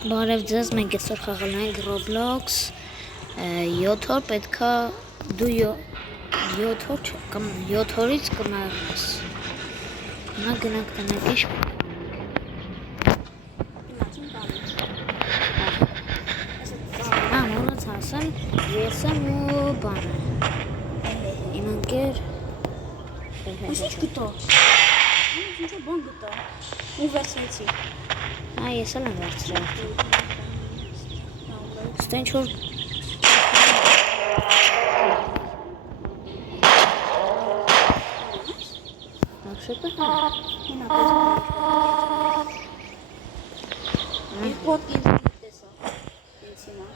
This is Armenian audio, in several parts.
Բարև ձեզ, մենք այսօր խաղալ ենք Roblox 7 օր պետքա դու 7 օր կամ 7 օրից կմեռնես։ Հիմա գնանք տնենք ինչ մոնոց ասեմ, ես եմ ու բանը իմ ընկեր Ինչ գտա։ Ինչ բան գտա։ Ու վերցնեցի։ Ես էլ եմ վերցրել։ Ստե ինչ որ Շուտը Երկոտ ինձ տեսա։ Ինձ հիմա։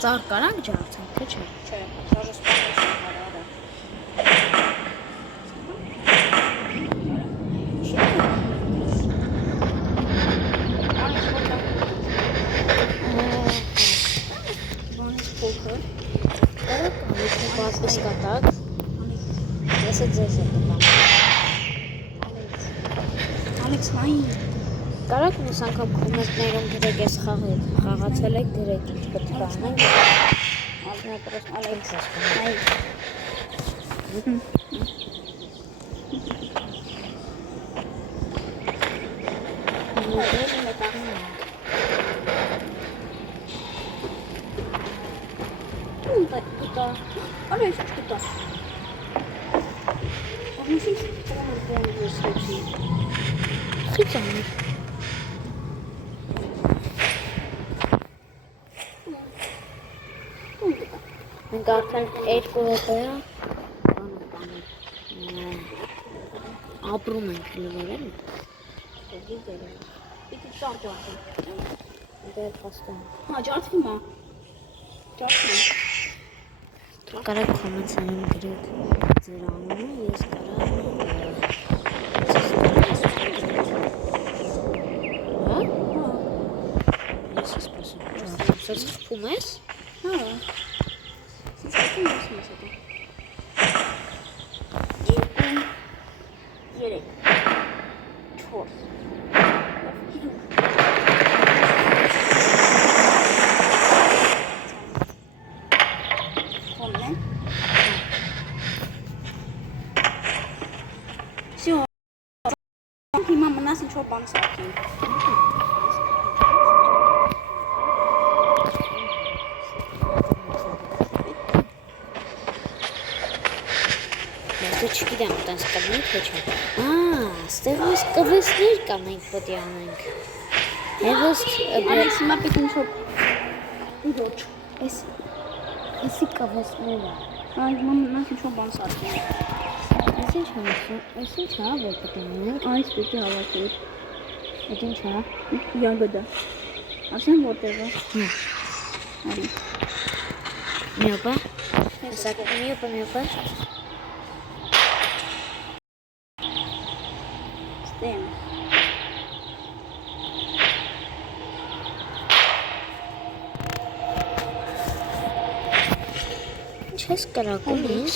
ծառ կարանք ջարդենք, թե չէ։ Չէ, շարժը սպասում հարարը։ Բանից փոքր։ Կարակ ամիսն պատվիս կատակ, ես է ձեզ է կտամ։ Ալեքս մային։ Կարակ մյուս անգամ կոմենտներում գրեք ես խաղացել եք գրեք ինչ պետք է անենք։ Ալեքս։ Կտա։ Ալեքս կտա։ Ահմուսին չկրամր բան վերսվեցի։ Խիծանիր։ Մենք արդեն 2 րոպեա ապրում ենք լվերել։ Պիտի ծառ ջարդեմ։ Դեր փաստում։ Հա, ջարդվում է։ Ջարդվում է։ Դուք կարեք կոմենտներում գրեք ձեր անունը, ես կարամ Հա? Ես սպասում ջարդում, սա խփում ես? Հա։ Սիսկում ես մեզ հետո։ 2, 3, 4, 5 Всё. Հիմա մնաս ինչ-որ բան սարքին։ Դու չգիտեմ, տենց կլինի, թե չէ։ Ստեղ ոնց կվեսներ կան մենք պետք է անենք։ Եվս Ալեքս հիմա պետք է ինչ-որ ոչ։ էսի կվեսները։ Հիմա մնաս ինչ-որ բան սարքին։ Ես ինչ անեմ, ես ինչ հա որ պետք է անենք։ Այս պետք է հավաքել։ Այդ ինչ հա։ Յագոդա։ Ասեմ որտեղ է։ Արի։ Միոպա։ Հեսա միոպա։ Ստեմ։ Ինչ ես կրակում ես։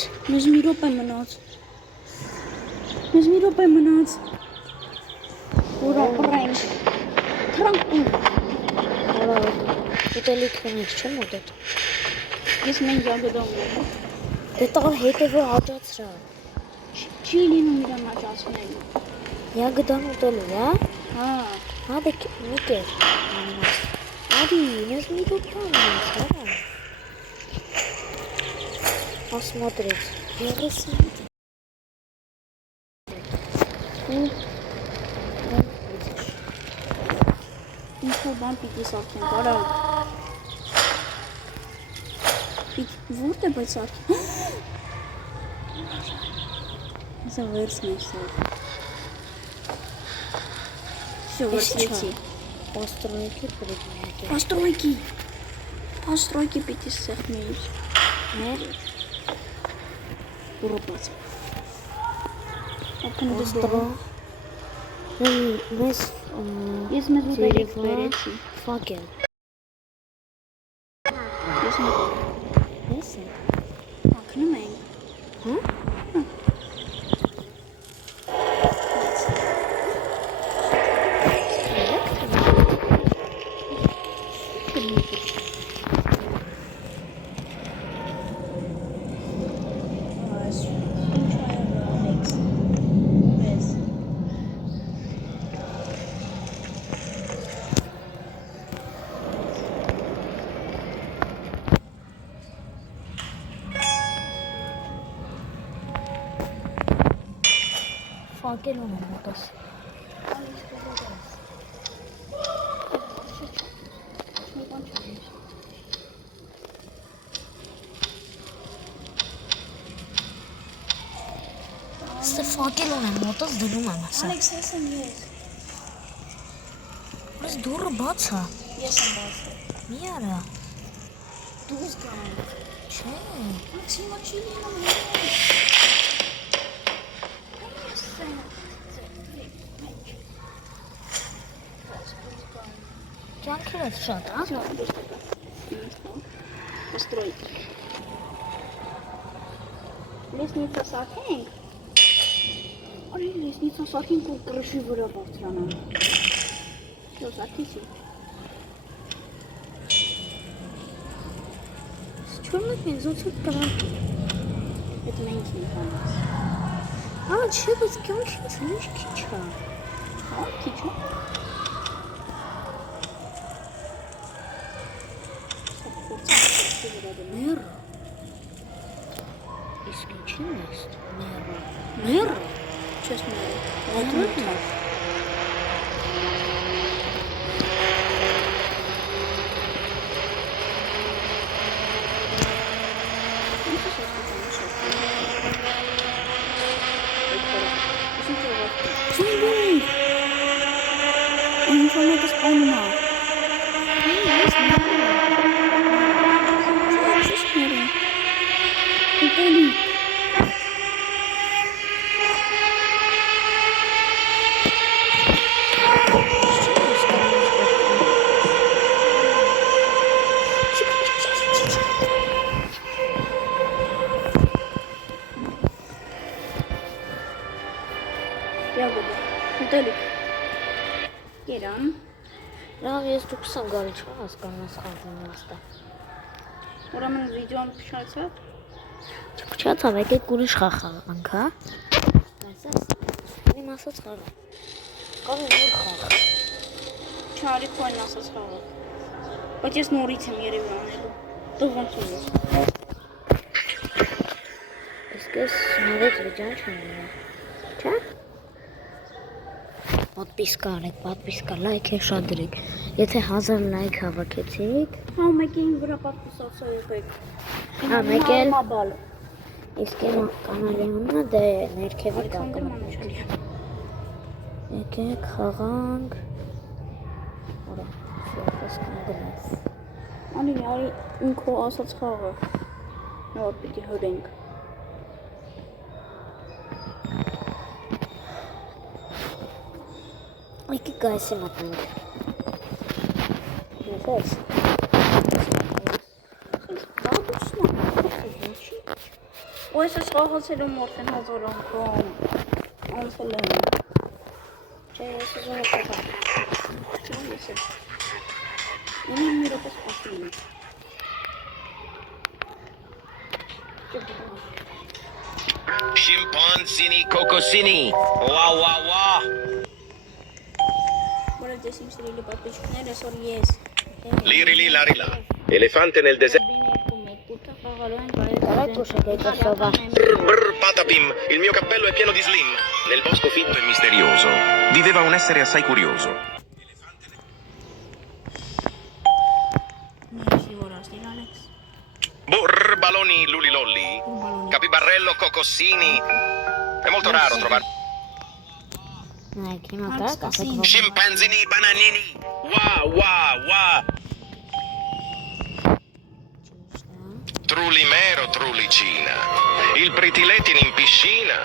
Մեզ մի րոպե մնաց։ Ուրա բրենք։ Թրանք ու։ Արա, ուտելիք ունես չեմ ուտել։ Ես մենք յագոդա ունեմ։ Դե տղա հետևը հաճացրա։ Չի լինում իրան հաճացնել։ Յագդան ուտելու, հա։ Հա։ Հա դե մի կեր։ Արի, ես մի դոպան ունես, հա։ Посмотреть. Ինչ-որ բան պիտի սարքենք, արա։ Որտե բայց սարքենք։ Հեսա վերցնենք սարք։ Всё, վերցնեցի։ Постройки պիտի սեղմեիր։ Ուռոպաց։ Ես մեզ ուտելիք բերեցի։ Ֆակել։ Ես մտել։ Ես է։ Հա, Ֆակել ունեմ մոտս։ Ստե ֆակել ունեմ մոտս դնում եմ ասա։ Ալեքս, ես եմ ես։ Այս դուրը բաց է։ Ես եմ բացել։ Մի արա։ Դուրս գան։ Չէ։ Մաքսիմա չի լինում։ Կյանքերս շատ, հա։ Постройки. Лестница сахենք։ Արի լեսնիցա սարքենք ու կրշի վրա բարձրանան։ Всё, սարքեցի։ Չորնակ են զոցոտ կրակի։ Այդ մենք ենք անած։ Չէ, բայց կյանքից ինչ քիչ է։ Հա, քիչ է։ Մերը։ Իսկ ինչի՞ն ես մերը։ Մերը։ Չես մերը։ Մերը։ Ինֆորմատը սպանում է։ Ուտելի։ Ягода. Ուտելի։ Կերամ։ Լավ, ես դուք սամ գալի չեմ հասկանում ես խաղում աստա։ Ուրեմն վիդեոն փչացա։ Չփչացավ, եկեք ուրիշ խաղ խաղանք, հա։ Այսպես։ Իմ ասած խաղ։ Կամ նոր խաղ։ Չարի քոն ասած խաղը։ Բայց ես նորից եմ երևի անելու։ Տղոնց ես։ Իսկ ես նորից վիդեոն չեմ ունենա։ Չէ՞։ Подписка արեք, подписка, լայք է շատ դրեք։ Եթե 1000 լայք հավաքեցիք, Հա մեկին վրա պատվիսացա եկեք։ Հա, մեկ էլ։ Մաբալ։ իսկ իմ կանալի անունը դե ներքևը Ալեքսանդր կա։ Մանուշալյան։ Եկեք խաղանք։ Արա, շուտով կգնաս։ Արի ինքո ասած խաղը։ Նոր պիտի հորենք։ Եկեք գայսի մտնենք։ Ես։ Ու ես խաղացել եմ արդեն 1000 անգամ։ Անցել եմ։ Չէ, ես ուզում եմ խաղալ։ Չէ, ես եմ։ Ունեմ մի րոպե սպասում եմ։ Scimpanzini cocosini. Wow, wow, wow. Որը դες իմ սիրելի պատպիչքներ այսօր ես։ Liri li lari la. Elefante nel deserto. Brr patapim, il mio cappello è pieno di slim. Nel bosco fitto e misterioso viveva un essere assai curioso. Brr baloni lulilolli. Capibarrello cocossini. È molto raro trovare. Scimpanzini bananini. Wow, wow, wow. Trulimero trulicina. Il pritiletin in piscina.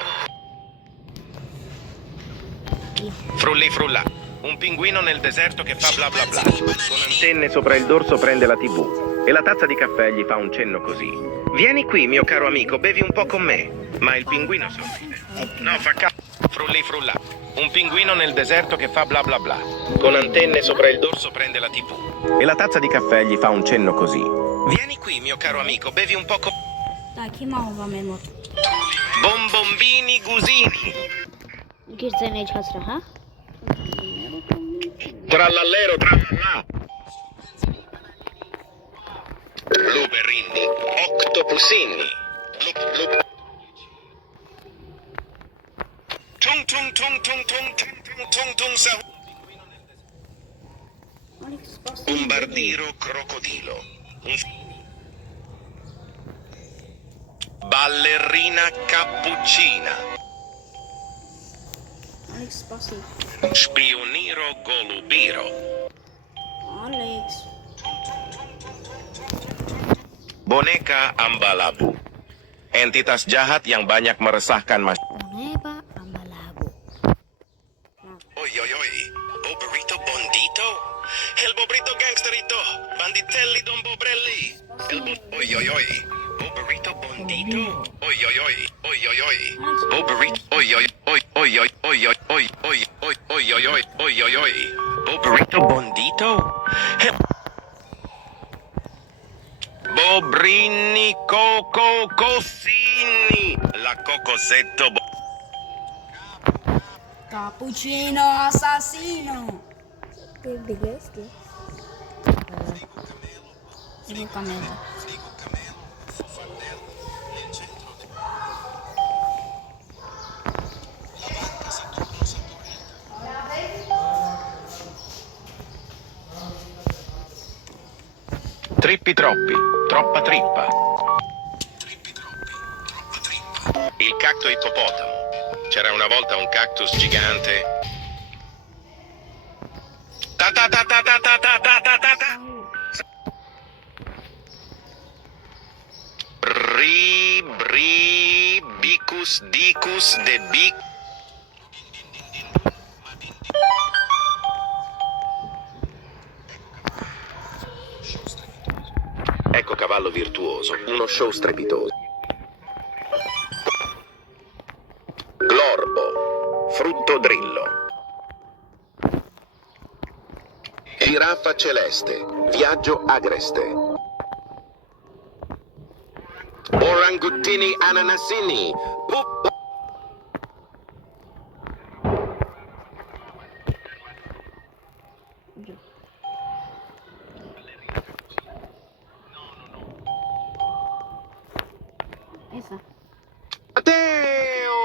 Frulli frulla. Un pinguino nel deserto che fa bla bla bla. Con antenne sopra il dorso prende la TV. E la tazza di caffè gli fa un cenno così. Vieni qui, mio caro amico, bevi un po' con me. Ma il pinguino sorride. No, fa frulli frulla. Un pinguino nel deserto che fa bla bla bla. Con antenne sopra il dorso prende la TV. E la tazza di caffè gli fa un cenno così. Vieni qui, mio caro amico, bevi un po' con... Так, հիմա ով ամեն մոտ։ Bombombini gusini. Գիրձեն էջացրա, հա։ Trallallero, trallallà. Luberini, octopusini. Tung tung tung tung tung tung tung tung tung sa. Bombardiro crocodilo. Ballerina cappuccina. Ալեքս, սպասի։ Spioniro golubiro. Ալեքս։ Boneka Ambalabu. Entitas jahat yang banyak meresahkan masyarakat. Ունեբա ամբալաբու։ Oi oi oi. Bobrito bondito. El bobrito gangsterito. Banditelli don bobrelli. Oi oi oi. Bobrito bondito. Oi oi oi. Oi oi oi. Bobrito. Oi oi oi. Oi oi oi oi oi oi oi oi oi oi oi oi oi. Bobrito bondito. Bobrini coco cosini. La cocosetto. Cappuccino assassino։ Բիգեսկի։ Իլու կամելը։ Trippi troppi, troppa trippa. Il cacto ippopotamo. C'era una volta un cactus gigante. Ta ta ta ta ta ta ta ta ta ta ta. Bri bicus dicus de bic. Ecco cavallo virtuoso, uno show strepitoso. Glorbo, frutto drillo. Giraffa celeste, viaggio agreste. Orangutini ananasini. Եսա։ Matteo!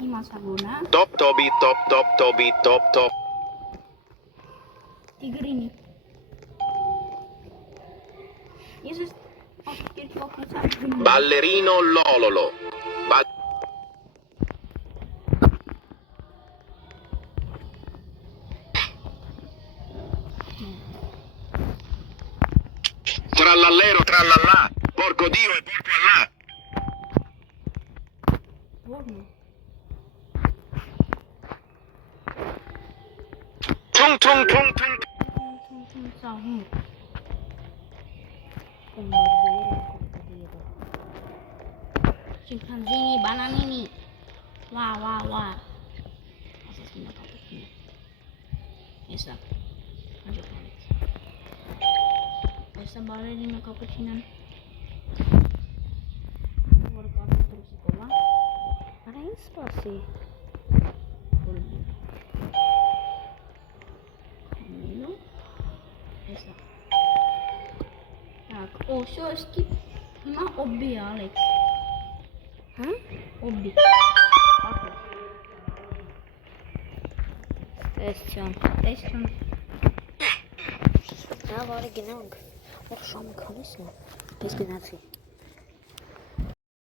Հիմա սագունա։ Top tobi, top top tobi, top top. Տիգրինի։ Ես ես երկու օգնեցա։ Ballerino Lololo. Trallallero, trallallà. Porco Dio e porco Allah. Որն է։ Tung tung tung tung. Սահուն։ Chimpanzini, bananini. 와։ Assassino cappuccino։ Եսա։ Հաջողանից։ Եսա ballerina cappuccino-ն։ Որ կապի դրսի կողմա։ Արա ինչ սպասի։ Ну, եսա։ Так, о, всё, skip։ Հիմա օբի Ալեքս։ Հա։ Օբի։ Տեսչան։ Տեսնում։ Դա վարի գնանք։ Որ շամը քանիսն է։ Պես գնացի։